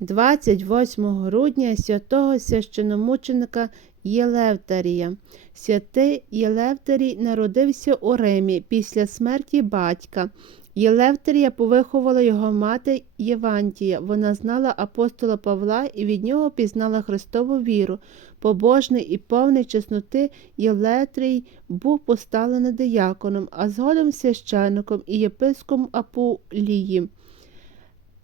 28 грудня святого священомученика Єлевтарія. Святий Єлевтарій народився у Римі після смерті батька. Єлевтарія повиховала його мати Євантія. Вона знала апостола Павла і від нього пізнала Христову віру. Побожний і повний чесноти Єлетрій був поставлений дияконом, а згодом священником і єпископом Апулії.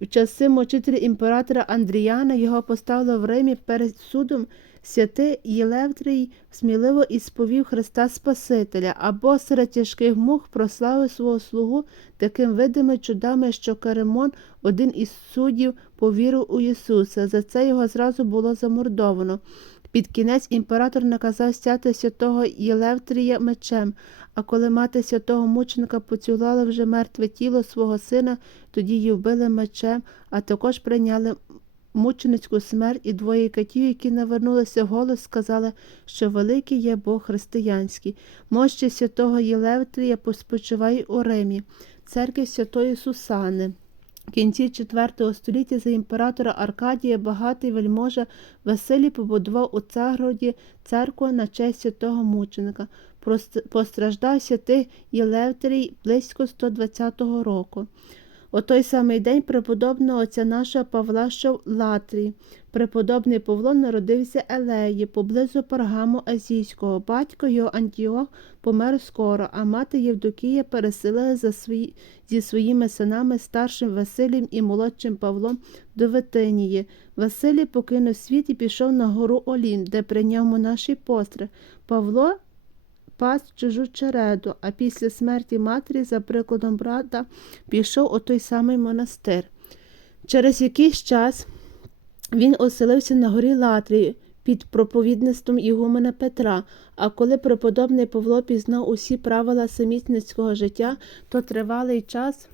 В часи мучителя імператора Андріяна його поставили в Римі перед судом. Святий Єлевтрій сміливо ісповів Христа Спасителя, або серед тяжких мук прославив свого слугу таким видими чудами, що Каремон, один із суддів, повірив у Ісуса. За це його зразу було замордовано. Під кінець імператор наказав стяти святого Єлевтрія мечем, а коли мати святого мученика поцілувала вже мертве тіло свого сина, тоді її вбили мечем, а також прийняли мученицьку смерть, і двоє катів, які навернулися в голос, сказали, що великий є Бог християнський. Мощі святого Єлевтрія поспочиває у Римі, церкви святої Сусани. В кінці IV століття за імператора Аркадія багатий вельможа Василій побудував у Царгороді церкву на честь святого мученика. Постраждав святий Єлевтерій близько 120 року. У той самий день преподобного отця нашого Павла що в Латрії. Преподобний Павло народився Елеї поблизу Паргаму Азійського. Батько його Антіох помер скоро, а мати Євдокія переселила за свої, зі своїми синами старшим Василієм і молодшим Павлом до Витинії. Василій покинув світ і пішов на гору Олін, де прийняв монаший постриг. Павло пас чужу череду, а після смерті матері, за прикладом брата, пішов у той самий монастир. Через якийсь час він оселився на горі Латрії під проповідництвом Ігумена Петра, а коли преподобний Павло пізнав усі правила самітницького життя, то тривалий час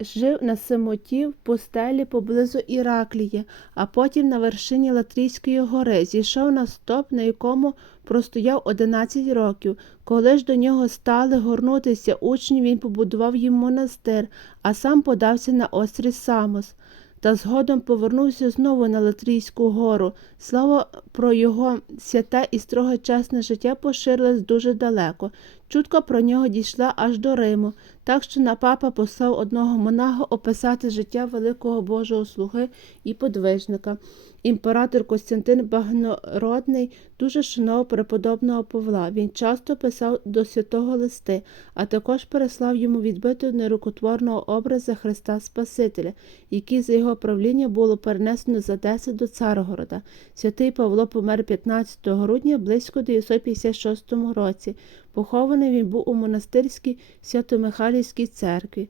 жив на самоті в пустелі поблизу Іраклії, а потім на вершині Латрійської гори зійшов на стоп, на якому простояв 11 років. Коли ж до нього стали горнутися учні, він побудував їм монастир, а сам подався на острів Самос. Та згодом повернувся знову на Латрійську гору. Слава про його святе і строго чесне життя поширилась дуже далеко. Чутка про нього дійшла аж до Риму, так що на папа послав одного монаха описати життя великого Божого слуги і подвижника. Імператор Костянтин Багнородний дуже шанував преподобного Павла. Він часто писав до святого листи, а також переслав йому відбитого нерукотворного образа Христа Спасителя, який за його правління було перенесено з Одеси до Царгорода. Святий Павло помер 15 грудня близько 956 році. Похований він був у монастирській Свято-Михайлівській церкві.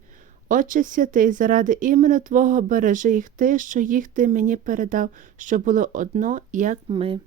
Отче святий, заради імені Твого бережи їх ти, що їх ти мені передав, що було одно, як ми.